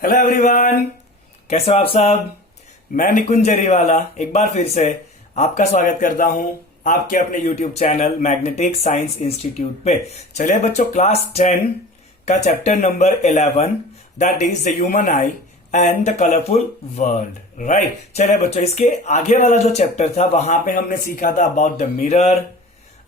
Hello everyone, कैसे हो आप सब। मैं निकुंज जरीवाला एक बार फिर से आपका स्वागत करता हूं आपके अपने YouTube channel magnetic science institute पे। चलिए बच्चों, क्लास 10 का chapter number 11 that is the human I and the colourful world, right. चलिए बच्चों, इसके आगे वाला जो चैप्टर था वहां पे हमने सीखा था about the mirror,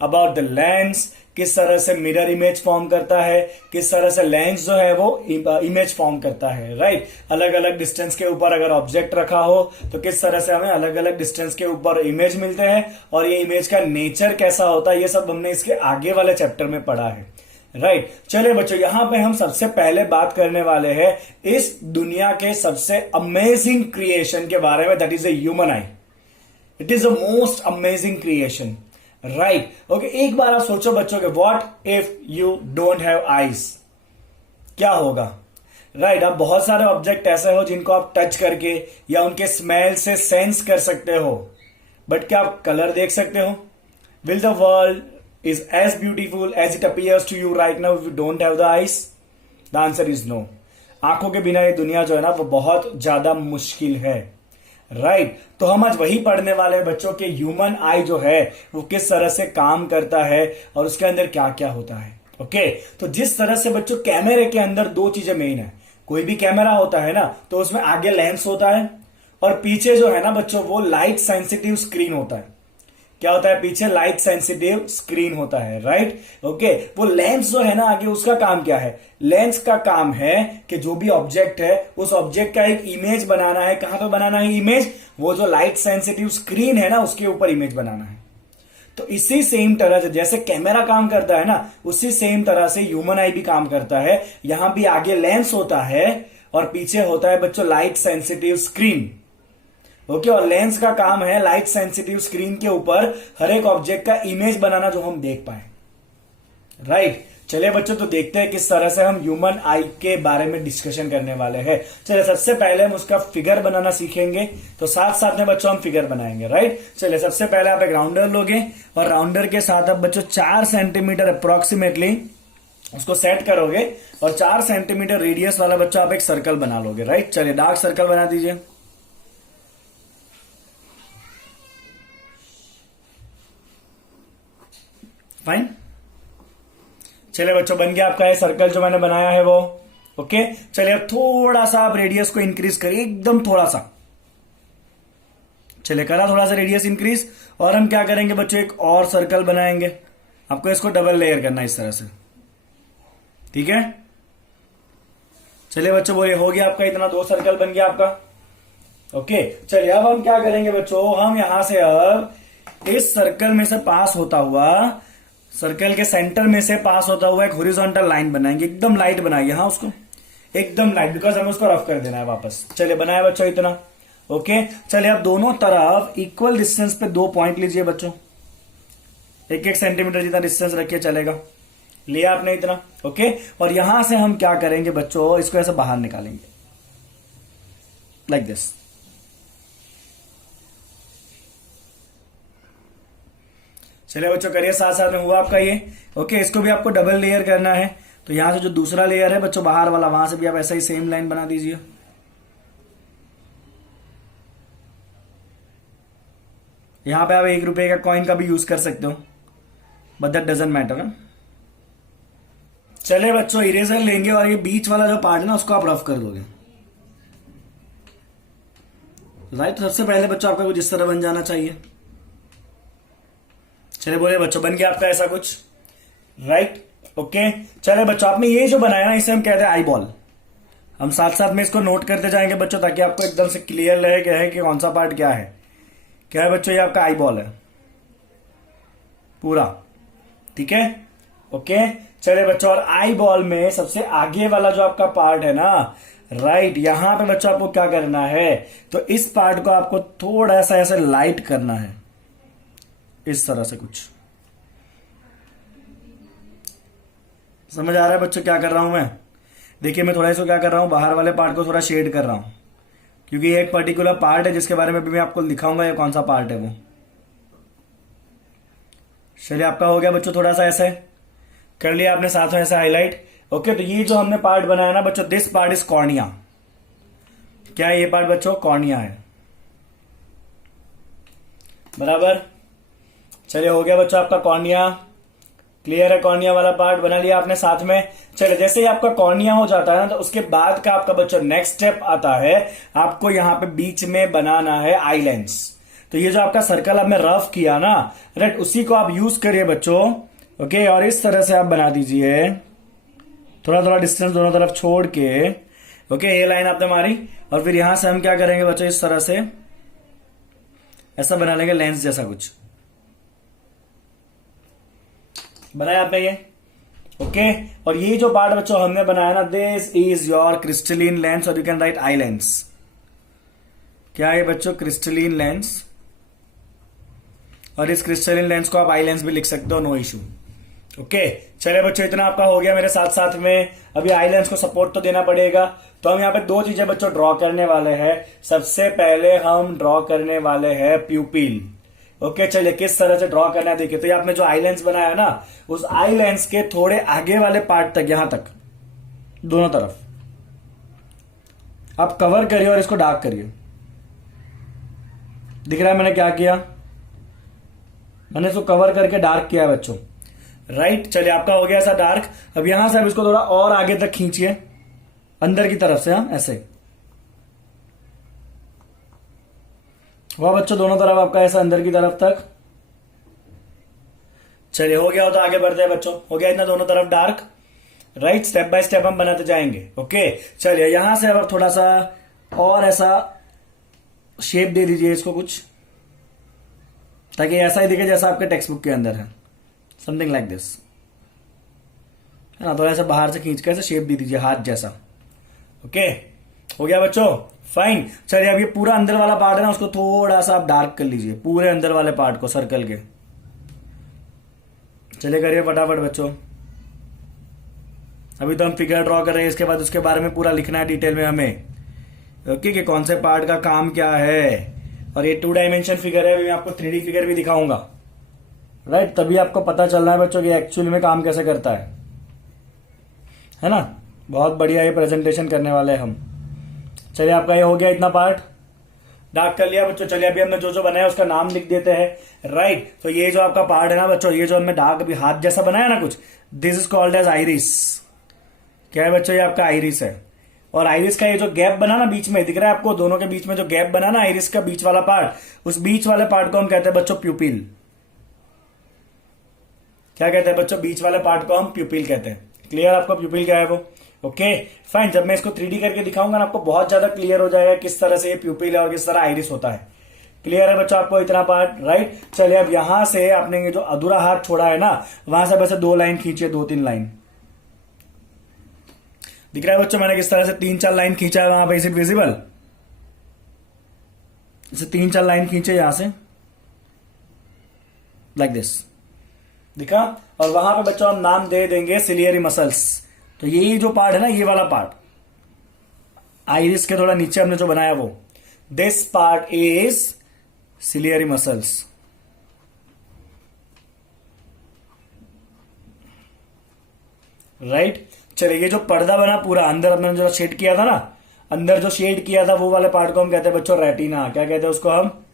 about the lens, किस तरह से मिरर इमेज फॉर्म करता है, किस तरह से लेंस जो है वो इमेज फॉर्म करता है, राइट। अलग अलग डिस्टेंस के ऊपर अगर ऑब्जेक्ट रखा हो तो किस तरह से हमें अलग अलग डिस्टेंस के ऊपर इमेज मिलते हैं और ये इमेज का नेचर कैसा होता है, ये सब हमने इसके आगे वाले चैप्टर में पढ़ा है, राइट। चलिए बच्चों, यहां पे हम सबसे पहले बात करने वाले हैं इस दुनिया के सबसे अमेजिंग क्रिएशन के बारे में, that is the human I. It is the most amazing creation, right. Okay, एक बार आप सोचो बच्चों के what if you don't have eyes, क्या होगा, राइट। आप बहुत सारे ऑब्जेक्ट ऐसे हो जिनको आप टच करके या उनके स्मेल से सेंस कर सकते हो, बट क्या आप कलर देख सकते हो? Will the world is as beautiful as it appears to you right now if you don't have the eyes? The answer is no. आंखों के बिना ये दुनिया जो है ना वो बहुत ज्यादा मुश्किल है, राइट। तो हम आज वही पढ़ने वाले हैं बच्चों के ह्यूमन आई जो है वो किस तरह से काम करता है और उसके अंदर क्या क्या होता है। ओके, तो जिस तरह से बच्चों कैमरे के अंदर दो चीजें मेन है। कोई भी कैमरा होता है ना तो उसमें आगे लेंस होता है और पीछे जो है ना बच्चों वो लाइट सेंसिटिव स्क्रीन होता है। क्या होता है? पीछे लाइट सेंसिटिव स्क्रीन होता है, राइट। ओके, वो लेंस जो है ना आगे, उसका काम क्या है? लेंस का काम है कि जो भी ऑब्जेक्ट है उस ऑब्जेक्ट का एक इमेज बनाना है। कहां पे बनाना है इमेज? वो जो लाइट सेंसिटिव स्क्रीन है ना उसके ऊपर इमेज बनाना है। तो इसी सेम तरह से जैसे कैमरा काम करता है ना, उसी सेम तरह से ह्यूमन आई भी काम करता है। यहां भी आगे लेंस होता है और पीछे होता है बच्चों लाइट सेंसिटिव स्क्रीन। ओके, और लेंस का काम है लाइट सेंसिटिव स्क्रीन के ऊपर हर एक ऑब्जेक्ट का इमेज बनाना जो हम देख पाए, राइट। चलिए बच्चों, तो देखते हैं किस तरह से हम ह्यूमन आई के बारे में डिस्कशन करने वाले हैं। चलिए, सबसे पहले हम उसका फिगर बनाना सीखेंगे, तो साथ साथ में बच्चों हम फिगर बनाएंगे, राइट। चलिए, सबसे पहले आप एक राउंडर लोगे और राउंडर के साथ आप बच्चों 4 सेंटीमीटर अप्रोक्सीमेटली उसको सेट करोगे और 4 सेंटीमीटर रेडियस वाला बच्चों आप एक सर्कल बना लोगे, राइट। चलिए, डार्क सर्कल बना दीजिए। फाइन। चलिए बच्चों, बन गया आपका ये सर्कल जो मैंने बनाया है वो। ओके, चलिए अब थोड़ा सा आप रेडियस को इंक्रीज करिए, एकदम थोड़ा सा। चलिए, करा थोड़ा सा रेडियस इंक्रीज और हम क्या करेंगे बच्चों, एक और सर्कल बनाएंगे। आपको इसको डबल लेयर करना है इस तरह से, ठीक है। चलिए बच्चों, वो ये हो गया आपका, इतना 2 सर्कल बन गया आपका। ओके, चलिए अब हम क्या करेंगे बच्चों, हम यहां से अब इस सर्कल में से पास होता हुआ, सर्कल के सेंटर में से पास होता हुआ एक हॉरिजॉन्टल लाइन बनाएंगे। एकदम लाइट बनाइए, हाँ उसको एकदम लाइट, बिकॉज हमें उसको रफ कर देना है वापस। चलिए, बनाया बच्चों इतना। ओके, चलिए अब दोनों तरफ इक्वल डिस्टेंस पे 2 पॉइंट लीजिए बच्चों, 1-1 सेंटीमीटर जितना डिस्टेंस रखिए चलेगा। लिया आपने इतना। ओके, और यहां से हम क्या करेंगे बच्चों, इसको ऐसे बाहर निकालेंगे लाइक दिस। चलिए बच्चों, करिए, साथ साथ में हुआ आपका ये। ओके, इसको भी आपको डबल लेयर करना है, तो यहां से जो दूसरा लेयर है बच्चों बाहर वाला, वहां से भी आप ऐसा ही सेम लाइन बना दीजिए। यहां पे आप 1 रुपए का कॉइन का भी यूज कर सकते हो, बट दैट डजंट मैटर। चलिए बच्चों, इरेजर लेंगे और ये बीच वाला जो पार्ट है ना उसको आप रफ कर दोगे, राइट। सबसे पहले बच्चों आपका कुछ इस तरह बन जाना चाहिए। चलिए बोले बच्चों, बन गया आपका ऐसा कुछ, राइट। ओके, चलिए बच्चों, आपने ये जो बनाया ना इसे हम कहते हैं आई बॉल। हम साथ साथ में इसको नोट करते जाएंगे बच्चों, ताकि आपको एकदम से क्लियर रहे कि कौन सा पार्ट क्या है। क्या है बच्चों, ये आपका आई बॉल है पूरा, ठीक है। ओके, चलिए बच्चों, और आई बॉल में सबसे आगे वाला जो आपका पार्ट है ना, राइट, यहां पे बच्चों आपको क्या करना है, तो इस पार्ट को आपको थोड़ा सा ऐसे लाइट करना है, इस तरह से कुछ। समझ आ रहा है बच्चों क्या कर रहा हूं मैं? देखिए, मैं थोड़ा इसको क्या कर रहा हूं, बाहर वाले पार्ट को थोड़ा शेड कर रहा हूं, क्योंकि ये एक पर्टिकुलर पार्ट है जिसके बारे में भी मैं आपको दिखाऊंगा ये कौन सा पार्ट है वो। चलिए, आपका हो गया बच्चों, थोड़ा सा ऐसे कर लिया आपने, साथ में ऐसे हाईलाइट। ओके, तो ये जो हमने पार्ट बनाया ना बच्चों, दिस पार्ट इज कॉर्निया। क्या है ये पार्ट बच्चों? कॉर्निया है, बराबर। चलिए हो गया बच्चों आपका कॉर्निया, क्लियर है? कॉर्निया वाला पार्ट बना लिया आपने साथ में। चलिए जैसे ही आपका कॉर्निया हो जाता है ना, तो उसके बाद का आपका बच्चों नेक्स्ट स्टेप आता है, आपको यहां पे बीच में बनाना है आई लेंस। तो ये जो आपका सर्कल आपने रफ किया ना, राइट, उसी को आप यूज करिए बच्चों, ओके। और इस तरह से आप बना दीजिए, थोड़ा थोड़ा डिस्टेंस दोनों तरफ छोड़ के, ओके। ये लाइन आपने मारी, और फिर यहां से हम क्या करेंगे बच्चों, इस तरह से ऐसा बना लेंगे लेंस जैसा कुछ। बनाया आपने ये, ओके। और ये जो पार्ट बच्चों हमने बनाया ना, this is your crystalline lens, और you can write eye lens. क्या है बच्चों? Crystalline lens. और इस क्रिस्टलिन लेंस को आप आई लेंस भी लिख सकते हो, नो इशू, ओके। चलिए बच्चों इतना आपका हो गया मेरे साथ साथ में। अभी आई लेंस को सपोर्ट तो देना पड़ेगा, तो हम यहाँ पे दो चीजें बच्चों ड्रॉ करने वाले हैं। सबसे पहले हम ड्रॉ करने वाले हैं प्यूपिल, ओके। चलिए किस तरह से ड्रॉ करना है देखिए। तो ये आपने जो आई लेंस बनाया ना, उस आई लेंस के थोड़े आगे वाले पार्ट तक, यहां तक दोनों तरफ आप कवर करिए और इसको डार्क करिए। दिख रहा है मैंने क्या किया? मैंने इसको कवर करके डार्क किया है बच्चों, राइट। चलिए आपका हो गया ऐसा डार्क। अब यहां से आप इसको थोड़ा और आगे तक खींचिए, अंदर की तरफ से, हाँ ऐसे हुआ बच्चों, दोनों तरफ आपका ऐसा अंदर की तरफ तक। चलिए हो गया हो तो आगे बढ़ते हैं बच्चों। हो गया इतना दोनों तरफ dark, right. Step by step हम बनाते जाएंगे, ओके। चलिए यहां से अब आप थोड़ा सा और ऐसा शेप दे दीजिए इसको कुछ, ताकि ऐसा ही दिखे जैसा आपके टेक्स्ट बुक के अंदर है, समथिंग लाइक दिस, है ना। थोड़ा सा बाहर से खींच के ऐसे शेप दे दीजिए हाथ जैसा, ओके। हो गया बच्चों, फाइन। चलिए अब ये पूरा अंदर वाला पार्ट है ना, उसको थोड़ा सा आप डार्क कर लीजिए, पूरे अंदर वाले पार्ट को सर्कल के। चलिए करिए फटाफट बच्चों। अभी तो हम फिगर ड्रॉ कर रहे हैं, इसके बाद उसके बारे में पूरा लिखना है डिटेल में हमें, ओके, कि कौन से पार्ट का काम क्या है। और ये 2 डायमेंशन फिगर है, अभी मैं आपको 3D फिगर भी दिखाऊंगा, राइट। तभी आपको पता चल रहा है बच्चों कि एक्चुअली में काम कैसे करता है ना। बहुत बढ़िया ये प्रेजेंटेशन करने वाले हैं हम। चलिए आपका ये हो गया इतना पार्ट, डार्क कर लिया बच्चों। चलिए अभी हमने जो जो बनाया उसका नाम लिख देते हैं, राइट। तो ये जो आपका पार्ट है ना बच्चों, ये जो हमने डार्क अभी हाथ जैसा बनाया ना कुछ, this is called as iris. क्या है बच्चों? ये आपका आइरिस है। और आइरिस का ये जो गैप बना ना बीच में, दिख रहा है आपको? दोनों के बीच में जो गैप बना ना, आइरिस का बीच वाला पार्ट, उस बीच वाले पार्ट को हम कहते हैं बच्चों प्यूपिल। क्या कहते हैं बच्चों? बीच वाले पार्ट को हम प्यूपिल कहते हैं। क्लियर आपको प्यूपिल क्या है वो? Okay fine. जब मैं इसको 3D करके दिखाऊंगा ना, आपको बहुत ज्यादा क्लियर हो जाएगा किस तरह से ये प्यूपिल है और किस तरह आइरिस होता है। क्लियर है बच्चों आपको इतना पार्ट, राइट। चलिए अब यहां से आपने ये जो अधूरा हाथ छोड़ा है ना, वहां से वैसे 2 लाइन खींचिए, 2-3 लाइन। दिख रहा है बच्चों मैंने किस तरह से 3-4 लाइन खींचा है वहां पे? Is it visible? इसे 3-4 लाइन खींचे यहां से, लाइक दिस, दिखा। और वहां पे बच्चों हम नाम दे देंगे सिलियरी मसल्स। तो ये जो पार्ट है ना, ये वाला पार्ट आइरिस के थोड़ा नीचे हमने जो बनाया वो, this part is ciliary muscles, right. चलिए ये जो पर्दा बना पूरा अंदर हमने जो शेड किया था ना, अंदर जो शेड किया था वो वाले पार्ट को हम कहते हैं बच्चों रेटिना। क्या कहते हैं उसको? हम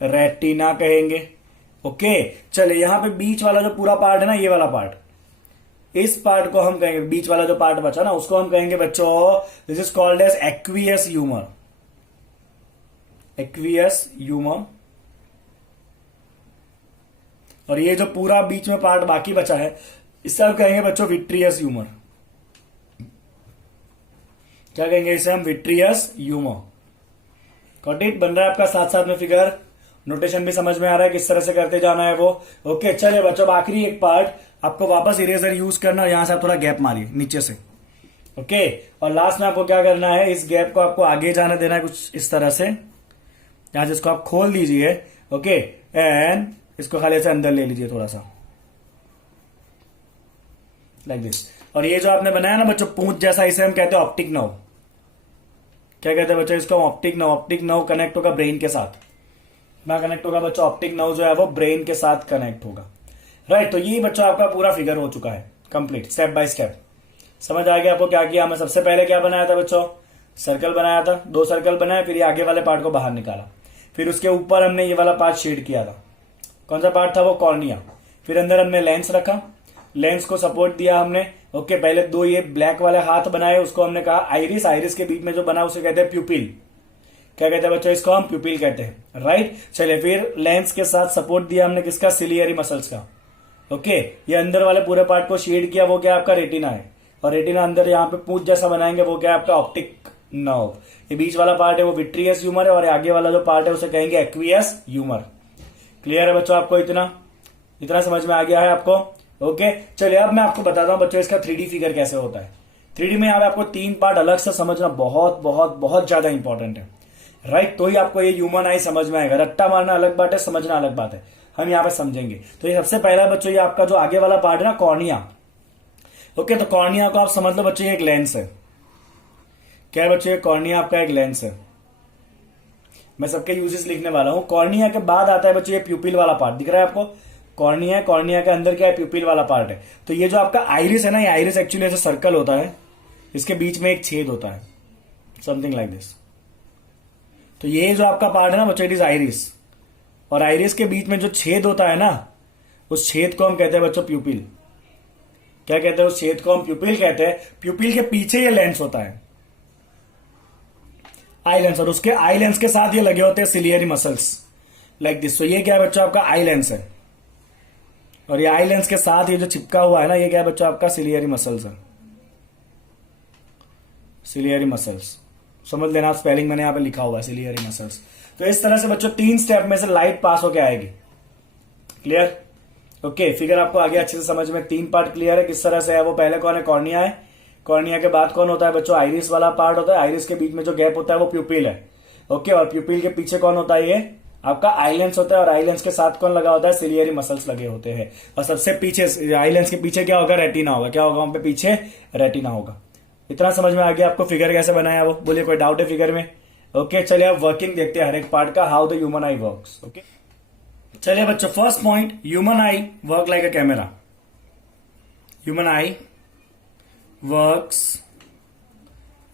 रेटिना कहेंगे, ओके। चलिए यहां पे बीच वाला जो पूरा पार्ट है ना, ये वाला पार्ट, इस पार्ट को हम कहेंगे, बीच वाला जो पार्ट बचा ना, उसको हम कहेंगे बच्चों, this is called as aqueous humour. Aqueous humour. और ये जो पूरा बीच में पार्ट बाकी बचा है, इससे हम कहेंगे बच्चों विट्रियस ह्यूमर। क्या कहेंगे इसे हम? Vitreous humour. Got it? बन रहा है आपका साथ साथ में फिगर, नोटेशन भी समझ में आ रहा है किस तरह से करते जाना है वो, ओके। चलिए बच्चों अब आखिरी एक पार्ट, आपको वापस इरेजर यूज करना और यहां से आप थोड़ा गैप मारिए नीचे से, ओके। और लास्ट में आपको क्या करना है, इस गैप को आपको आगे जाने देना है कुछ इस तरह से, यहां से इसको आप खोल दीजिए, ओके। एंड इसको खाली से अंदर ले लीजिए थोड़ा सा, लाइक दिस। और ये जो आपने बनाया ना बच्चों पूंछ जैसा, इसे हम कहते हैं ऑप्टिक नर्व। क्या कहते हैं बच्चों इसको? Optic nerve. Optic nerve connect होगा ब्रेन के साथ, ना कनेक्ट होगा बच्चों, ऑप्टिक नर्व जो है वो ब्रेन के साथ कनेक्ट होगा, राइट। तो ये बच्चों आपका पूरा फिगर हो चुका है कंप्लीट, स्टेप बाय स्टेप। समझ आ गया आपको क्या किया? हमें सबसे पहले क्या बनाया था बच्चों? सर्कल बनाया था, 2 सर्कल बनाए, फिर ये आगे वाले पार्ट को बाहर निकाला, फिर उसके ऊपर हमने ये वाला पार्ट शेड किया था। कौन सा पार्ट था वो? कॉर्निया। फिर अंदर हमने लेंस रखा, लेंस को सपोर्ट दिया हमने। ओके, पहले 2 ये ब्लैक वाले हाथ बनाए, उसको हमने कहा आइरिस। आइरिस के बीच में जो बना उसे कहते हैं प्यूपिल। क्या कहते हैं बच्चों? इसको हम प्यूपिल कहते हैं, राइट। चलिए, फिर लेंस के साथ सपोर्ट दिया हमने किसका? सिलियरी मसल्स का। ओके, ये अंदर वाले पूरे पार्ट को शेड किया, वो क्या आपका? रेटिना है। और रेटिना अंदर यहाँ पे पूंछ जैसा बनाएंगे, वो क्या आपका? Optic nerve. ये बीच वाला पार्ट है वो विट्रियस ह्यूमर है, और आगे वाला जो पार्ट है उसे कहेंगे एक्वियस ह्यूमर। क्लियर है बच्चों आपको? इतना समझ में आ गया है आपको? ओके, चलिए अब मैं आपको बताता हूं बच्चों इसका 3D फिगर कैसे होता है। 3D में यहाँ पे आपको 3 पार्ट अलग से समझना बहुत बहुत बहुत ज्यादा इंपॉर्टेंट है, राइट। तो ही आपको ये ह्यूमन आई समझ में आएगा। रट्टा मारना अलग बात है, समझना अलग बात है। हम यहाँ पे समझेंगे। तो ये सबसे पहला बच्चों, ये आपका जो आगे वाला पार्ट है ना, कॉर्निया। ओके, तो कॉर्निया को आप समझ लो बच्चों, ये एक लेंस है। क्या है बच्चों? ये कॉर्निया आपका एक लेंस है। मैं सबके यूजेस लिखने वाला हूं। कॉर्निया के बाद आता है बच्चों ये प्यूपिल वाला पार्ट, दिख रहा है आपको? कॉर्निया, कॉर्निया के अंदर क्या है? प्यूपिल वाला पार्ट है। तो ये जो आपका आइरिस है ना, ये आइरिस एक्चुअली ऐसे सर्कल होता है, इसके बीच में एक छेद होता है, समथिंग लाइक दिस। तो ये जो आपका पार्ट है ना बच्चों, इट इज आइरिस। और आइरिस के बीच में जो छेद होता है ना, उस छेद को हम कहते हैं बच्चों प्यूपिल। क्या कहते हैं? उस छेद को हम प्यूपिल कहते हैं। प्यूपिल के पीछे ये लेंस होता है, आई लेंस, और उसके आई लेंस के साथ ये लगे होते हैं सिलियरी मसल्स लाइक दिस। तो ये क्या है बच्चों? आपका आई लेंस है, और ये आई लेंस के साथ ये जो चिपका हुआ है ना, ये क्या है बच्चों? आपका सिलियरी मसल्स है। सिलियरी मसल्स समझ लेना, स्पेलिंग मैंने यहां पे लिखा हुआ है, सिलियरी मसल्स। तो इस तरह से बच्चों 3 स्टेप में से लाइट पास होके आएगी। क्लियर? ओके, फिगर आपको आगे अच्छे से समझ में। 3 पार्ट क्लियर है किस तरह से है वो? पहले कौन है? कॉर्निया है। कॉर्निया के बाद कौन होता है बच्चों? आइरिस वाला पार्ट होता है। आइरिस के बीच में जो गैप होता है वो प्यूपिल है। ओके, और प्यूपिल के पीछे कौन होता है? ये आपका आईलेंस होता है, और आईलेंस के साथ कौन लगा होता है? सिलियरी मसल्स लगे होते हैं। और सबसे पीछे आईलेंस के पीछे क्या होगा? रेटिना होगा। क्या होगा वहां पे? पीछे रेटिना होगा। इतना समझ में आ गया आपको? फिगर कैसे बनाया वो? बोलिए, कोई डाउट है फिगर में? ओके, चलिए अब वर्किंग देखते हैं हर एक पार्ट का, how the human I works. Okay, चलिए बच्चों, first point, human I work like a camera. Human I works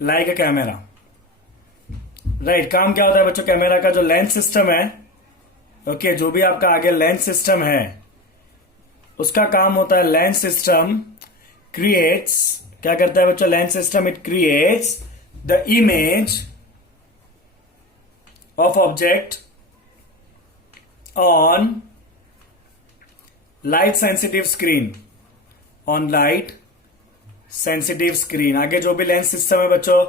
like a camera, right. काम क्या होता है बच्चों कैमरा का? जो लेंस सिस्टम है, ओके, जो भी आपका आगे लेंस सिस्टम है, उसका काम होता है, लेंस सिस्टम क्रिएट्स, क्या करता है बच्चों? Lens system it creates the image of object on light sensitive screen, on light sensitive screen. आगे जो भी लेंस सिस्टम है बच्चों,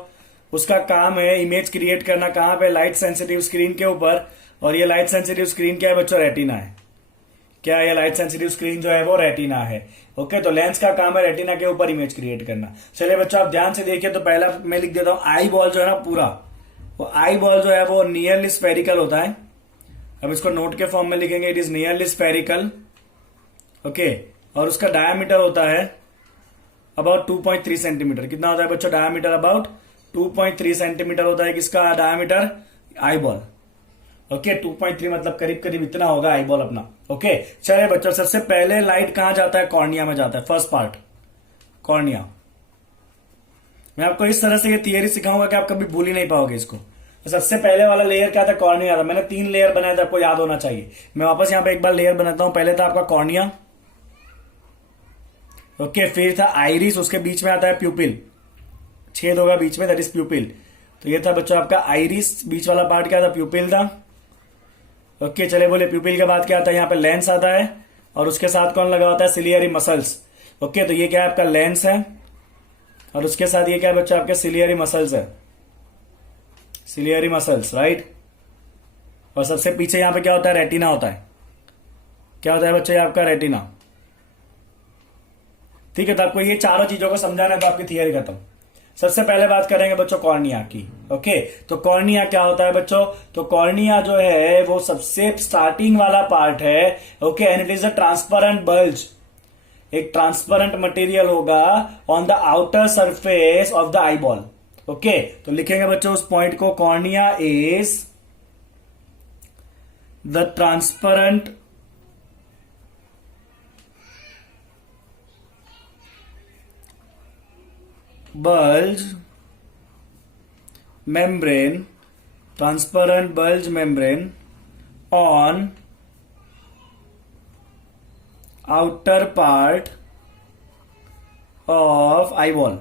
उसका काम है इमेज क्रिएट करना। कहां पे? लाइट सेंसिटिव स्क्रीन के ऊपर। और ये लाइट सेंसिटिव स्क्रीन क्या है बच्चों? रेटिना है। क्या ये लाइट सेंसिटिव स्क्रीन जो है वो रेटिना है। ओके, तो लेंस का काम है रेटिना के ऊपर इमेज क्रिएट करना। चलिए बच्चों, आप ध्यान से देखिए। तो पहला मैं लिख देता हूं, आई बॉल जो है ना पूरा, वो आई बॉल जो है वो नियरली स्फेरिकल होता है। अब इसको नोट के फॉर्म में लिखेंगे, it is nearly spherical. Okay, और उसका डायामीटर होता है अबाउट 2.3 सेंटीमीटर। कितना होता है बच्चों डायामीटर? अबाउट 2.3 सेंटीमीटर होता है किसका डायामीटर? Eye ball. ओके, 2.3 मतलब करीब करीब इतना होगा आई बॉल अपना। ओके, चलिए बच्चों, सबसे पहले लाइट कहां जाता है? कॉर्निया में जाता है। First part cornea. मैं आपको इस तरह से ये थियरी सिखाऊंगा कि आप कभी भूल ही नहीं पाओगे इसको। तो सबसे पहले वाला लेयर क्या था? कॉर्निया था। मैंने 3 लेयर बनाया था, आपको याद होना चाहिए। मैं वापस यहां पे एक बार लेयर बनाता हूं। पहले था आपका कॉर्निया, ओके, फिर था आइरिस, उसके बीच में आता है प्यूपिल, छेद होगा बीच में, दैट इज प्यूपिल। तो ये था बच्चों आपका आइरिस, बीच वाला पार्ट क्या था? प्यूपिल था। ओके, चले बोले, प्यूपिल के बाद क्या आता है? यहाँ पे लेंस आता है, और उसके साथ कौन लगा होता है? Ciliary muscles. ओके, तो ये क्या है? आपका लेंस है, और उसके साथ ये क्या है बच्चों? आपके सिलियरी मसल्स है, सिलियरी मसल्स, राइट। और सबसे पीछे यहां पे क्या होता है? रेटिना होता है। क्या होता है बच्चों? ये आपका रेटिना। ठीक है, तो आपको ये चारों चीजों को समझाना है, तो आपकी थियरी खत्म। सबसे पहले बात करेंगे बच्चों कॉर्निया की। ओके, तो कॉर्निया क्या होता है बच्चों? तो कॉर्निया जो है वो सबसे स्टार्टिंग वाला पार्ट है। Okay, and it is a transparent bulge. एक ट्रांसपेरेंट मटेरियल होगा on the outer surface of the eye ball. Okay, तो लिखेंगे बच्चों उस पॉइंट को, cornea is the transparent bulge membrane, transparent bulge membrane on outer part of eyeball.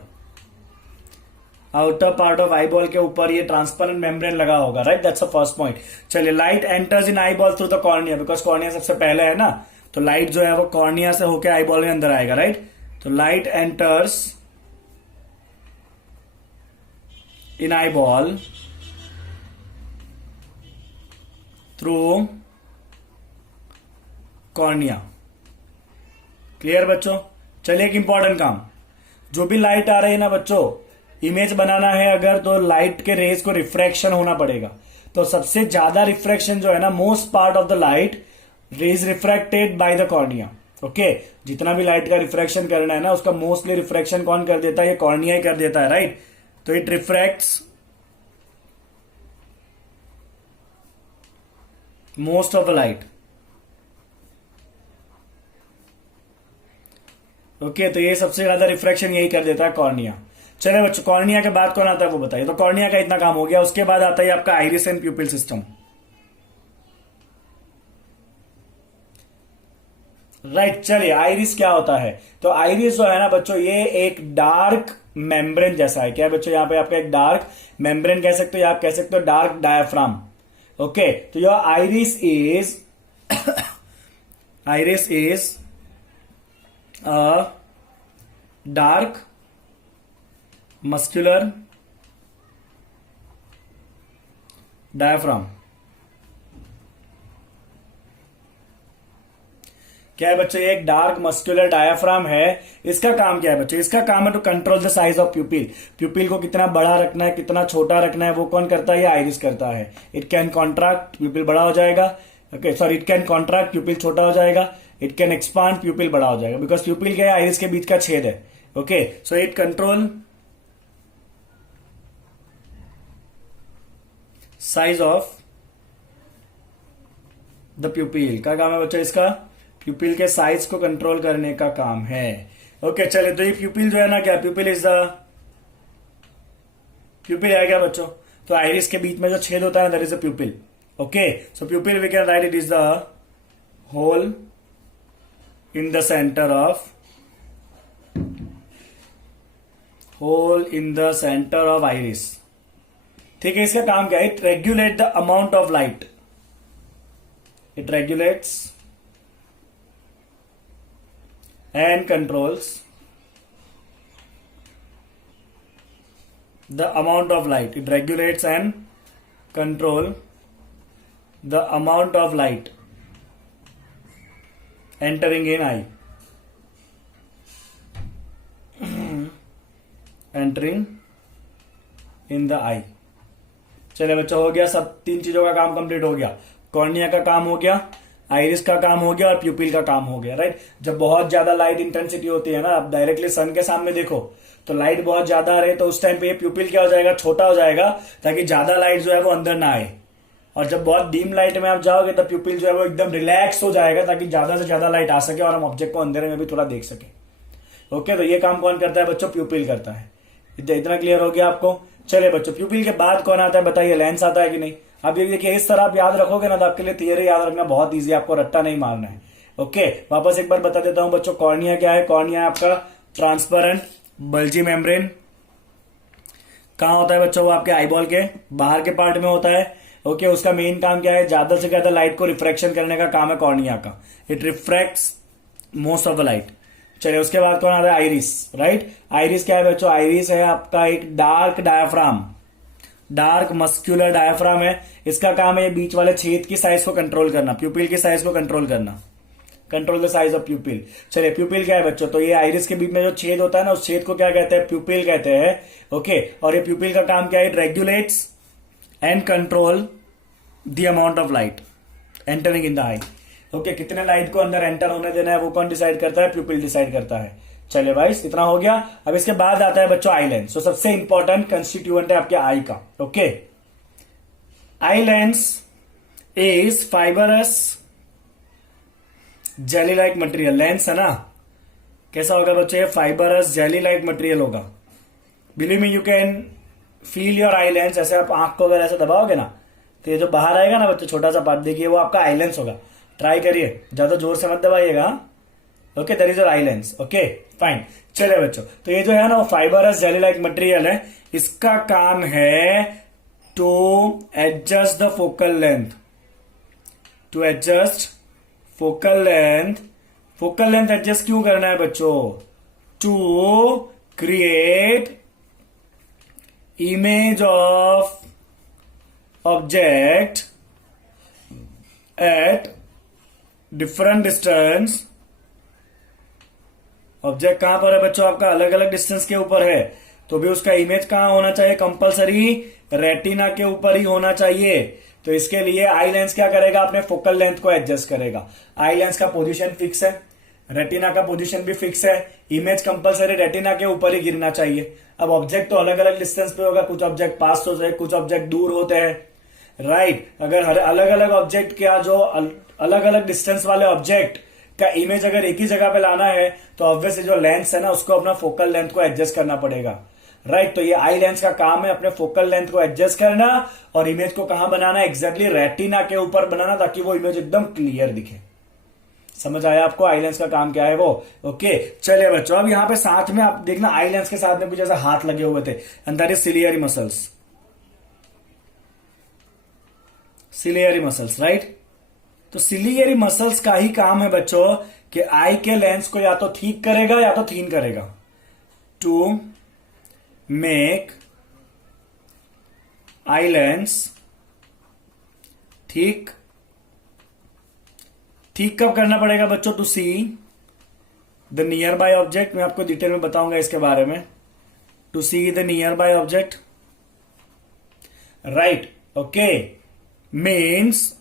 Outer part of eyeball के ऊपर ये transparent membrane लगा होगा, right? That's the first point. चलिए, light enters in eyeball through the cornea, because cornea सबसे पहले है ना, तो लाइट जो है वो कॉर्निया से होके आई बॉल में अंदर आएगा, राइट? तो light enters in eyeball through cornea. Clear बच्चों? चलिए, एक इंपॉर्टेंट काम, जो भी लाइट आ रही है ना बच्चों, इमेज बनाना है अगर, तो लाइट के रेज को रिफ्रैक्शन होना पड़ेगा. तो सबसे ज्यादा रिफ्रैक्शन जो है ना, most part of the light rays refracted by the cornea. Okay, जितना भी लाइट का रिफ्रैक्शन करना है ना, उसका मोस्टली रिफ्रैक्शन कौन कर देता है? ये कॉर्निया ही कर देता है, राइट? तो it refracts most of the light. Okay, तो ये सबसे ज्यादा रिफ्रैक्शन यही कर देता है कॉर्निया. चले बच्चों, कॉर्निया के बाद कौन आता है वो बताइए. तो कॉर्निया का इतना काम हो गया. उसके बाद आता है आपका आइरिस एंड प्यूपिल सिस्टम, राइट? चलिए, आइरिस क्या होता है? तो आइरिस जो है ना बच्चों, ये एक डार्क मेम्ब्रेन जैसा है. क्या है बच्चों? यहां पे आपका एक डार्क मेम्ब्रेन कह सकते हो, या आप कह सकते हो डार्क डायाफ्राम. ओके, तो your iris is iris is a dark muscular diaphragm. क्या है बच्चों? ये एक डार्क मस्कुलर डायाफ्राम है. इसका काम क्या है बच्चों? इसका काम है to control the size of pupil. Pupil को कितना बड़ा रखना है, कितना छोटा रखना है, वो कौन करता है? ये आइरिस करता है. इट कैन कॉन्ट्रैक्ट, प्यूपिल बड़ा हो जाएगा. Okay, sorry, it can contract, प्यूपिल छोटा हो जाएगा. इट कैन एक्सपांड, प्यूपिल बड़ा हो जाएगा. बिकॉज प्यूपिल क्या है? आइरिस के बीच का छेद है. Okay, so it control size of the प्यूपिल. क्या काम है बच्चों इसका? प्यूपिल के साइज को कंट्रोल करने का काम है. ओके, चलिए, तो ये प्यूपिल जो है ना, क्या प्यूपिल इज द प्यूपिल है क्या बच्चों? तो आइरिस के बीच में जो छेद होता है that is a pupil. Okay, so pupil we can write it is the hole in the centre of iris. ठीक है, इसका काम क्या है? It regulate the amount of light. It regulates and controls the amount of light. It regulates and control the amount of light entering in eye. Entering in the eye. चलिए बच्चों, हो गया सब. 3 चीजों का काम कंप्लीट हो गया. कॉर्निया का काम हो गया, आइरिस का काम हो गया और प्यूपिल का काम हो गया, राइट? जब बहुत ज्यादा लाइट इंटेंसिटी होती है ना, आप डायरेक्टली सन के सामने देखो तो लाइट बहुत ज्यादा आ रही है, तो उस टाइम पे ये प्यूपिल क्या हो जाएगा? छोटा हो जाएगा, ताकि ज्यादा लाइट जो है वो अंदर ना आए. और जब बहुत डीम लाइट में आप जाओगे तो प्यूपिल जो है वो एकदम रिलैक्स हो जाएगा, ताकि ज्यादा से ज्यादा लाइट आ सके और हम ऑब्जेक्ट को अंधेरे में भी थोड़ा देख सके. ओके, तो ये काम कौन करता है बच्चों? प्यूपिल करता है. इतना क्लियर हो गया आपको? चलिए बच्चों, प्यूपिल के बाद कौन आता है बताइए? लेंस आता है कि नहीं? अब ये देखिए, इस तरह आप याद रखोगे ना तो आपके लिए थियरी याद रखना बहुत इजी. आपको रट्टा नहीं मारना है. ओके, वापस एक बार बता देता हूं बच्चों, कॉर्निया क्या है? कॉर्निया आपका ट्रांसपेरेंट बल्जी मेम्ब्रेन. कहां होता है बच्चों? वो आपके आईबॉल के बाहर के पार्ट में होता है. ओके, उसका मेन काम क्या है? ज्यादा से ज्यादा लाइट को रिफ्रैक्शन करने का काम है कॉर्निया का. It refracts most of the light. चलिए, उसके बाद कौन आता है? Iris, right? आइरिस क्या है बच्चों? आइरिस है आपका एक dark diaphragm, dark muscular diaphragm है. इसका काम है बीच वाले छेद की साइज को कंट्रोल करना, प्यूपिल की साइज को कंट्रोल करना. Control the size of प्यूपिल. चलिए, प्यूपिल क्या है बच्चों? तो ये आइरिस के बीच में जो छेद होता है ना, उस छेद को क्या कहते हैं? प्यूपिल कहते हैं. ओके, और ये प्यूपिल का काम क्या है? It regulates and control the amount of light entering in the I. Okay, कितने लाइट को अंदर एंटर होने देना है वो कौन डिसाइड करता है? प्यूपिल डिसाइड करता है. चलिए भाई, इतना हो गया. अब इसके बाद आता है बच्चों आई लेंस. तो सबसे इंपॉर्टेंट कंस्टिट्यूएंट है आपके आई का. Okay, eye lens is fibrous jelly like material. Lens है ना, कैसा होगा बच्चों? ये फाइबरस जेली लाइक मटेरियल होगा. Believe me, you can feel your eye lens, ऐसे आप आंख को अगर ऐसे दबाओगे ना तो ये जो बाहर आएगा ना बच्चों छोटा सा पार्ट, देखिए वो आपका आई लेंस होगा। ट्राई करिए, ज्यादा जोर से मत दबाइएगा। Okay, that is your eye lens. Okay fine. चलिए बच्चों, तो ये जो है ना वो फाइबरस जेली लाइक मटेरियल है, इसका काम है to adjust the focal length, to adjust focal length. Focal length adjust क्यों करना है बच्चों? To create image of object at different distance. Object कहां पर है बच्चों? आपका अलग अलग डिस्टेंस के ऊपर है, तो भी उसका इमेज कहां होना चाहिए? कंपलसरी रेटिना के ऊपर ही होना चाहिए। तो इसके लिए आई लेंस क्या करेगा? अपने फोकल लेंथ को एडजस्ट करेगा। आई लेंस का पोजीशन फिक्स है, रेटिना का पोजीशन भी फिक्स है, इमेज कंपलसरी रेटिना के ऊपर ही गिरना चाहिए। अब ऑब्जेक्ट तो अलग अलग डिस्टेंस पे होगा, कुछ ऑब्जेक्ट पास होते हैं, कुछ ऑब्जेक्ट दूर होते हैं, राइट। अगर हर अलग अलग ऑब्जेक्ट का जो अलग अलग डिस्टेंस वाले ऑब्जेक्ट का इमेज अगर एक ही जगह पे लाना है तो ऑब्वियसली जो लेंस है ना उसको अपना फोकल लेंथ को एडजस्ट करना पड़ेगा, राइट। तो ये आई लेंस का काम है अपने फोकल लेंथ को एडजस्ट करना और इमेज को कहां बनाना? एग्जैक्टली रेटिना के ऊपर बनाना, ताकि वो इमेज एकदम क्लियर दिखे। समझ आया आपको आई लेंस का काम क्या है वो? ओके चलिए बच्चों, अब यहां पे साथ में आप देखना आई लेंस के साथ में कुछ ऐसा हाथ लगे हुए थे, and that is ciliary muscles, ciliary muscles, right. तो सिलियरी मसल्स का ही काम है बच्चों कि आई के लेंस को या तो ठीक करेगा या तो थीन करेगा, टू मेक आई लेंस ठीक। ठीक कब करना पड़ेगा बच्चों? To see the nearby object, मैं आपको डिटेल में बताऊंगा इसके बारे में। To see the nearby object, right. Okay, means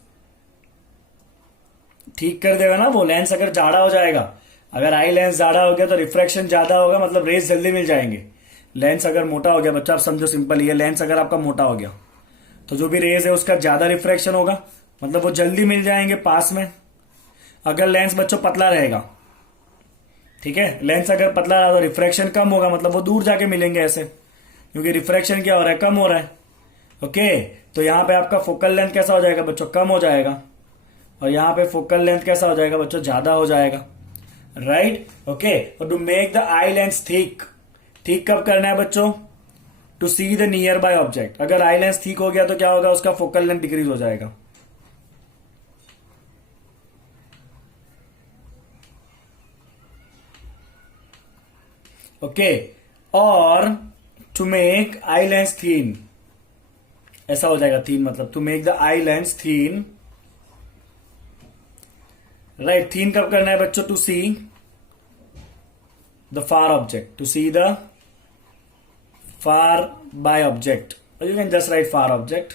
ठीक कर देगा ना वो लेंस। अगर जाड़ा हो जाएगा, अगर आई लेंस जाड़ा हो गया तो रिफ्रैक्शन ज्यादा होगा, मतलब रेज जल्दी मिल जाएंगे। लेंस अगर मोटा हो गया बच्चा, आप समझो सिंपल, ये लेंस अगर आपका मोटा हो गया तो जो भी रेज है उसका ज्यादा रिफ्रैक्शन होगा, मतलब वो जल्दी मिल जाएंगे पास में। अगर लेंस बच्चों पतला रहेगा, ठीक है, लेंस अगर पतला रहा तो रिफ्रैक्शन कम होगा, मतलब वो दूर जाके मिलेंगे ऐसे, क्योंकि रिफ्रैक्शन क्या हो रहा है? कम हो रहा है। ओके, तो यहां पे आपका फोकल लेंथ कैसा हो जाएगा बच्चों? कम हो जाएगा। और यहां पे फोकल लेंथ कैसा हो जाएगा बच्चों? ज्यादा हो जाएगा, राइट। ओके, और to make the eye lens thick, ठीक कब करना है बच्चों? To see the nearby object. अगर आई लेंस ठीक हो गया तो क्या होगा? उसका फोकल लेंथ डिक्रीज हो जाएगा। ओके, और to make eye lens thin, ऐसा हो जाएगा थीन, मतलब to make the eye lens thin, right. Thin कब करना है बच्चों? To see the far object, to see the far by object, you can just write far object.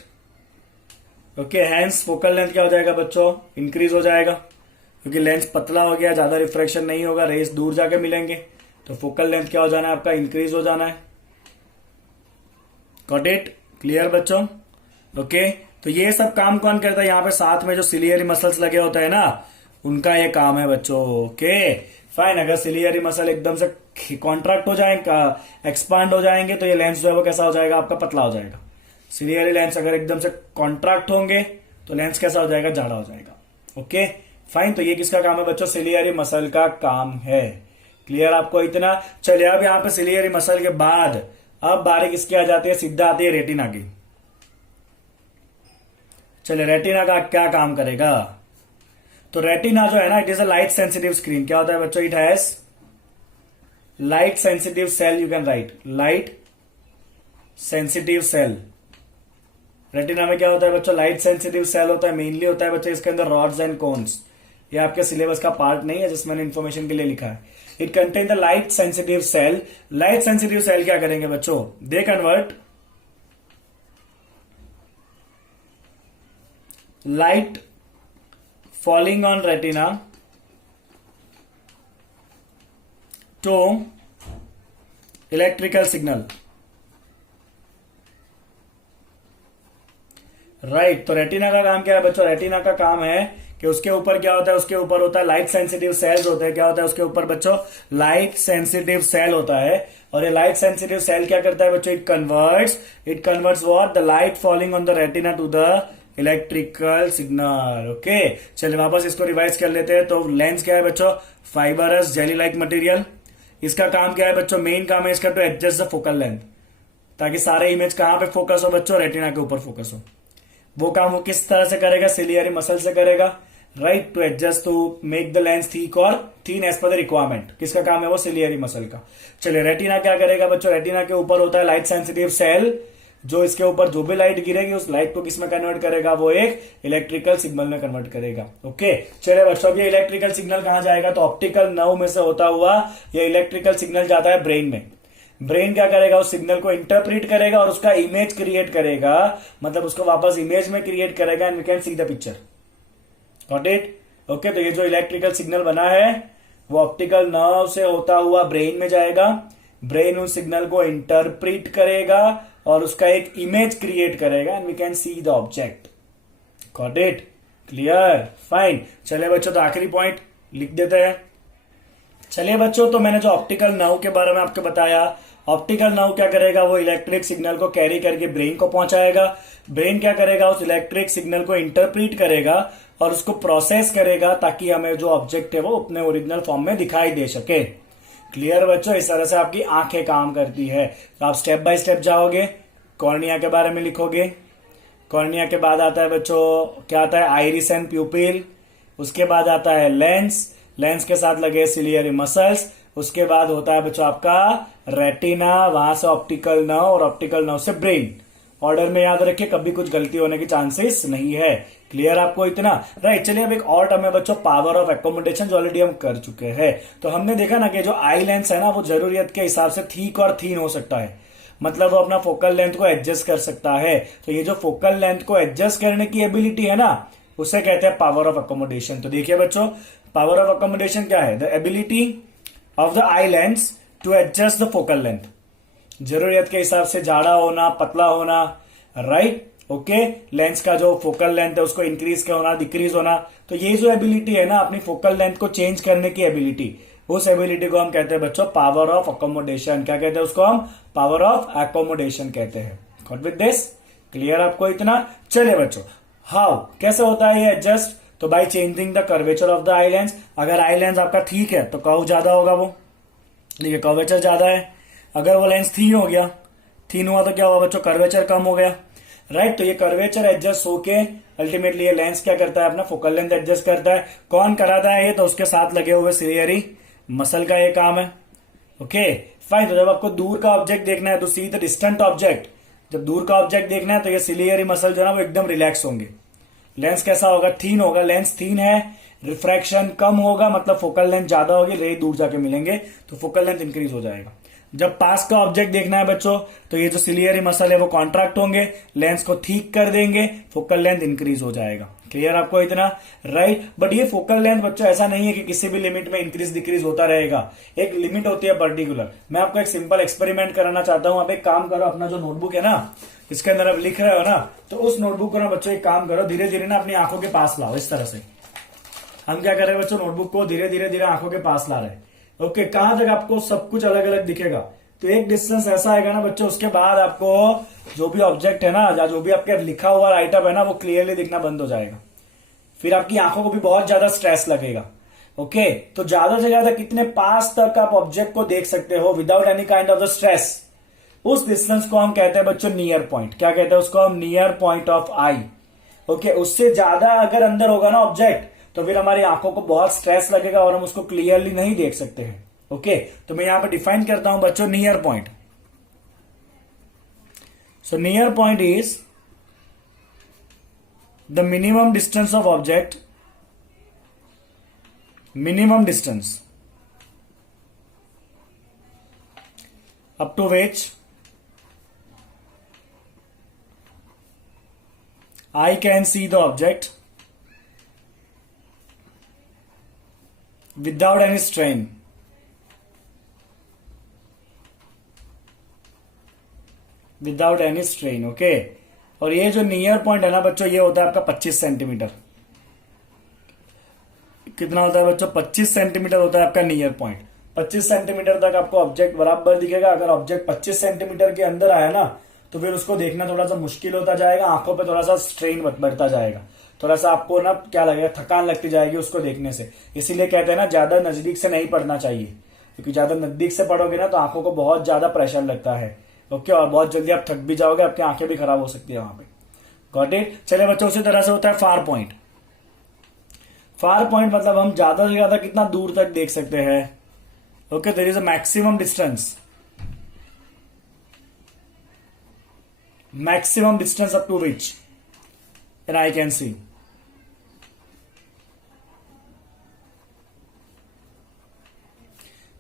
Okay, hence focal length क्या हो जाएगा बच्चों? इंक्रीज हो जाएगा, क्योंकि लेंस पतला हो गया, ज्यादा रिफ्रैक्शन नहीं होगा, रेस दूर जाके मिलेंगे, तो फोकल लेंथ क्या हो जाना है आपका? इंक्रीज हो जाना है। Got it? क्लियर बच्चों? ओके, तो ये सब काम कौन करता है? यहाँ पे साथ में जो सिलियरी मसल्स लगे होते हैं ना, उनका ये काम है बच्चों। Okay fine. अगर सिलियरी मसल एकदम से कॉन्ट्रैक्ट हो जाएंगे, एक्सपांड हो जाएंगे, तो ये लेंस जो है वो कैसा हो जाएगा आपका? पतला हो जाएगा। सिलियरी लेंस अगर एकदम से कॉन्ट्रैक्ट होंगे तो लेंस कैसा हो जाएगा? जाड़ा हो जाएगा। Okay fine. तो ये किसका काम है बच्चों? सिलियरी मसल का काम है। क्लियर आपको इतना? चलिए, अब यहां पे सिलियरी मसल के बाद अब बारी किसकी आ जाती है? सीधा आती है रेटिना की। चलिए, रेटिना का क्या काम करेगा? तो रेटिना जो है ना, it is a light sensitive screen. क्या होता है बच्चों? It has light sensitive cell, you can write light sensitive cell. Retina में क्या होता है बच्चों? लाइट सेंसिटिव सेल होता है, मेनली होता है बच्चों इसके अंदर रॉड्स एंड कोन्स। ये आपके सिलेबस का पार्ट नहीं है, जिसमें मैंने इन्फॉर्मेशन के लिए लिखा है। It contain the light sensitive cell. Light sensitive cell क्या करेंगे बच्चों? They convert light falling on retina to electrical signal, right. तो रेटिना का काम क्या है बच्चों? रेटिना का काम है कि उसके ऊपर क्या होता है, उसके ऊपर होता है लाइट सेंसिटिव सेल्स होते हैं। क्या होता है उसके ऊपर बच्चों, लाइट सेंसिटिव सेल होता है। और ये लाइट सेंसिटिव सेल क्या करता है बच्चों, it converts what, the light falling on the retina to the electrical signal. Okay, चलिए वापस इसको रिवाइज कर लेते हैं। तो लेंस क्या है बच्चों, फाइबरस जेली लाइक मटेरियल। इसका काम क्या है बच्चों, मेन काम है इसका to adjust the focal length, ताकि सारे इमेज कहां पे फोकस हो बच्चों, रेटिना के ऊपर फोकस हो। वो काम वो किस तरह से करेगा, सिलियरी मसल से करेगा, right, to adjust to make the lens thick और thin as per the requirement. किसका काम है वो, सिलियरी मसल का। चलिए रेटिना क्या करेगा बच्चों, रेटिना के ऊपर होता है लाइट सेंसिटिव सेल, जो इसके ऊपर जो भी लाइट गिरेगी उस लाइट को किसमें कन्वर्ट करेगा, वो एक इलेक्ट्रिकल सिग्नल में कन्वर्ट करेगा। ओके, चलिए बच्चों अब ये इलेक्ट्रिकल सिग्नल कहां जाएगा, तो ऑप्टिकल नर्व में से होता हुआ ये इलेक्ट्रिकल सिग्नल जाता है ब्रेन में। ब्रेन क्या करेगा, उस सिग्नल को इंटरप्रेट करेगा और उसका इमेज क्रिएट करेगा, मतलब उसको वापस इमेज में क्रिएट करेगा and we can see the picture. Got it? Okay, तो ये जो इलेक्ट्रिकल सिग्नल बना है वो ऑप्टिकल नर्व से होता हुआ ब्रेन में जाएगा। ब्रेन उस सिग्नल को इंटरप्रेट करेगा और उसका एक इमेज क्रिएट करेगा and we can see the object. Got it? Clear? Fine. चलिए बच्चों, तो आखिरी पॉइंट लिख देते हैं। चलिए बच्चों, तो मैंने जो ऑप्टिकल नर्व के बारे में आपको बताया, ऑप्टिकल नर्व क्या करेगा, वो इलेक्ट्रिक सिग्नल को कैरी करके ब्रेन को पहुंचाएगा। ब्रेन क्या करेगा, उस इलेक्ट्रिक सिग्नल को इंटरप्रीट करेगा और उसको प्रोसेस करेगा, ताकि हमें जो ऑब्जेक्ट है वो अपने ओरिजिनल फॉर्म में दिखाई दे सके। क्लियर बच्चों? इस तरह से आपकी आंखें काम करती है। तो आप स्टेप बाय स्टेप जाओगे, कॉर्निया के बारे में लिखोगे। कॉर्निया के बाद आता है बच्चों, क्या आता है, आइरिस एंड प्यूपिल। उसके बाद आता है लेंस, लेंस के साथ लगे सिलियरी मसल्स। उसके बाद होता है बच्चों आपका रेटिना, वहां से ऑप्टिकल नर्व और ऑप्टिकल नर्व से ब्रेन। ऑर्डर में याद रखिए, कभी कुछ गलती होने की चांसेस नहीं है। क्लियर आपको इतना? राइट। चलिए अब एक और टर्म है बच्चों, पावर ऑफ एकोमोडेशन, जो ऑलरेडी हम कर चुके हैं। तो हमने देखा ना कि जो आई लेंस है ना, वो जरूरत के हिसाब से थिक और थीन हो सकता है, मतलब वो अपना फोकल लेंथ को एडजस्ट कर सकता है। तो ये जो फोकल लेंथ को एडजस्ट करने की एबिलिटी है ना, उसे कहते हैं पावर ऑफ एकोमोडेशन। तो देखिए बच्चों, पावर ऑफ एकोमोडेशन क्या है, the ability of the eye lens to adjust the focal length, जरूरत के हिसाब से जाड़ा होना, पतला होना, राइट। ओके, लेंस का जो फोकल लेंथ है उसको इंक्रीज होना, डिक्रीज होना। तो ये जो एबिलिटी है ना, अपनी फोकल लेंथ को चेंज करने की एबिलिटी, उस एबिलिटी को हम कहते हैं बच्चों पावर ऑफ अकोमोडेशन। क्या कहते हैं उसको हम, पावर ऑफ एकोमोडेशन कहते हैं। Got with this? क्लियर आपको इतना? चलिए बच्चों, हाउ, कैसे होता है ये एडजस्ट, तो by changing the curvature of the eye lens. अगर आई लेंस आपका ठीक है तो कर्व ज्यादा होगा, वो देखिए कर्वेचर ज्यादा है। अगर वो लेंस थीन हो गया, थीन हुआ तो क्या हुआ बच्चों, कर्वेचर कम हो गया, राइट। तो ये कर्वेचर एडजस्ट होके अल्टीमेटली ये लेंस क्या करता है, अपना फोकल लेंथ एडजस्ट करता है। कौन कराता है ये, तो उसके साथ लगे हुए सिलियरी मसल का ये काम है। Okay fine. तो जब आपको दूर का ऑब्जेक्ट देखना है तो सी द डिस्टेंट ऑब्जेक्ट, जब दूर का ऑब्जेक्ट देखना है तो ये सिलियरी मसल जो है ना वो एकदम रिलैक्स होंगे। लेंस कैसा होगा, थीन होगा। लेंस थीन है, रिफ्रैक्शन कम होगा, मतलब फोकल लेंथ ज्यादा होगी, रे दूर जाके मिलेंगे तो फोकल लेंथ इंक्रीज हो जाएगा। जब पास का ऑब्जेक्ट देखना है बच्चों, तो ये जो सिलियरी मसल है वो कॉन्ट्रैक्ट होंगे, लेंस को ठीक कर देंगे, फोकल लेंथ इंक्रीज हो जाएगा। क्लियर आपको इतना? राइट। बट ये फोकल लेंथ बच्चों ऐसा नहीं है कि किसी भी लिमिट में इंक्रीज डिक्रीज होता रहेगा, एक लिमिट होती है पर्टिकुलर। मैं आपको एक सिंपल एक्सपेरिमेंट कराना चाहता हूं। आप एक काम करो, अपना जो नोटबुक है ना, इसके अंदर आप लिख रहे हो ना, तो उस नोटबुक को ना बच्चों एक काम करो, धीरे धीरे ना अपनी आंखों के पास लाओ। इस तरह से हम क्या कर रहे हैं बच्चों, नोटबुक को धीरे धीरे धीरे आंखों के पास ला रहे हैं। ओके, कहां तक आपको सब कुछ अलग अलग दिखेगा, तो एक डिस्टेंस ऐसा आएगा ना बच्चों, उसके बाद आपको जो भी ऑब्जेक्ट है ना, या जो भी आपके लिखा हुआ राइटअप है ना, वो क्लियरली दिखना बंद हो जाएगा। फिर आपकी आंखों को भी बहुत ज्यादा स्ट्रेस लगेगा। ओके, तो ज्यादा से ज्यादा कितने पास तक आप ऑब्जेक्ट को देख सकते हो without any kind of the stress, उस डिस्टेंस को हम कहते हैं बच्चों नियर पॉइंट। क्या कहते हैं उसको हम, near point of I. Okay, उससे ज्यादा अगर अंदर होगा ना ऑब्जेक्ट, तो फिर हमारी आंखों को बहुत स्ट्रेस लगेगा और हम उसको क्लियरली नहीं देख सकते हैं। ओके, तो मैं यहां पर डिफाइन करता हूं बच्चों near point. So near point is the minimum distance of object, minimum distance up to which I can see the object without any strain. Without any strain. Okay, और ये जो नियर पॉइंट है ना बच्चों, ये होता है आपका 25 सेंटीमीटर। कितना होता है बच्चों, 25 सेंटीमीटर होता है आपका नियर पॉइंट। 25 सेंटीमीटर तक आपको ऑब्जेक्ट बराबर दिखेगा। अगर ऑब्जेक्ट 25 सेंटीमीटर के अंदर आया ना तो फिर उसको देखना थोड़ा सा मुश्किल होता जाएगा, आंखों पे थोड़ा सा स्ट्रेन बढ़ता जाएगा, थोड़ा सा आपको ना क्या लगेगा, थकान लगती जाएगी उसको देखने से। इसीलिए कहते हैं ना ज्यादा नजदीक से नहीं पढ़ना चाहिए, क्योंकि ज्यादा नजदीक से पढ़ोगे ना तो आंखों को बहुत ज्यादा प्रेशर लगता है। ओके, और बहुत जल्दी आप थक भी जाओगे, आपकी आंखें भी खराब हो सकती है वहां पे। Got it. चलिए बच्चों, उसी तरह से होता है फार पॉइंट। फार पॉइंट मतलब हम ज्यादा से ज्यादा कितना दूर तक देख सकते हैं। Okay, there is a maximum distance, maximum distance up to which and eye can see.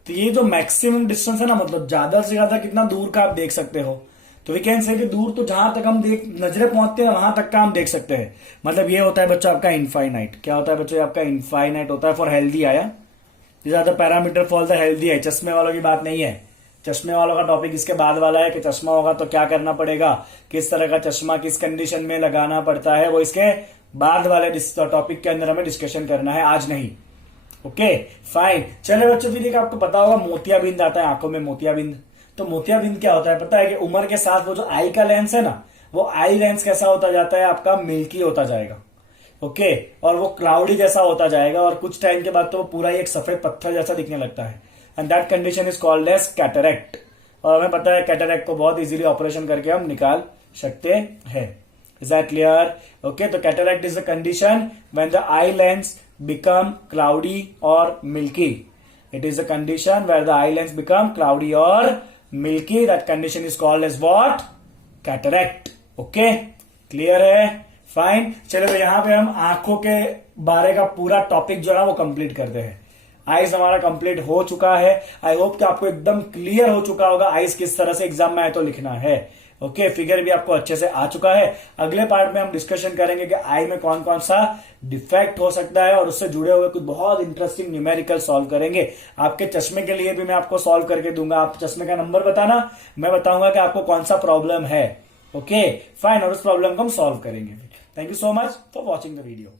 तो ये जो मैक्सिमम डिस्टेंस है ना, मतलब ज्यादा से ज्यादा कितना दूर का आप देख सकते हो। तो वी कैन से कि दूर तो जहां तक हम नजरें पहुंचते हैं वहां तक का हम देख सकते हैं। मतलब ये होता है बच्चों आपका इनफाइनाइट। क्या होता है बच्चों, आपका इनफाइनाइट होता है फॉर हेल्दी आया। ज्यादा पैरामीटर फॉर द हेल्दी है। चश्मे वालों की बात नहीं है, चश्मे वालों का टॉपिक इसके बाद वाला है कि चश्मा होगा तो क्या करना पड़ेगा, किस तरह का चश्मा किस कंडीशन में लगाना पड़ता है, वो इसके बाद वाले टॉपिक के अंदर हमें डिस्कशन करना है, आज नहीं। Okay fine. चले बच्चों, फिर एक आपको पता होगा मोतियाबिंद आता है आंखों में, मोतियाबिंद। तो मोतियाबिंद क्या होता है पता है कि उम्र के साथ वो जो आई का लेंस है ना, वो आई लेंस कैसा होता जाता है आपका, मिल्की होता जाएगा। ओके, और वो क्लाउडी जैसा होता जाएगा, और कुछ टाइम के बाद तो वो पूरा ही एक सफेद पत्थर जैसा दिखने लगता है। And that condition is called as cataract. और हमें पता है कैटरेक्ट को बहुत इजीली ऑपरेशन करके हम निकाल सकते हैं। Is that clear? ओके, तो cataract is the condition when the eye lens become cloudy or milky. It is a condition where the eye lens become cloudy or milky. That condition is called as what? Cataract. Okay? Clear है? Fine. चलो तो यहाँ पे हम आंखों के बारे का पूरा टॉपिक जो है वो कंप्लीट करते हैं। आइज हमारा कंप्लीट हो चुका है। आई होप कि आपको एकदम क्लियर हो चुका होगा आइज किस तरह से एग्जाम में आए तो लिखना है। ओके, फिगर भी आपको अच्छे से आ चुका है। अगले पार्ट में हम डिस्कशन करेंगे कि आई में कौन कौन सा डिफेक्ट हो सकता है, और उससे जुड़े हुए कुछ बहुत इंटरेस्टिंग न्यूमेरिकल सॉल्व करेंगे। आपके चश्मे के लिए भी मैं आपको सॉल्व करके दूंगा। आप चश्मे का नंबर बताना, मैं बताऊंगा कि आपको कौन सा प्रॉब्लम है। ओके फाइन, और उस प्रॉब्लम को हम सॉल्व करेंगे। Thank you so much for watching the video.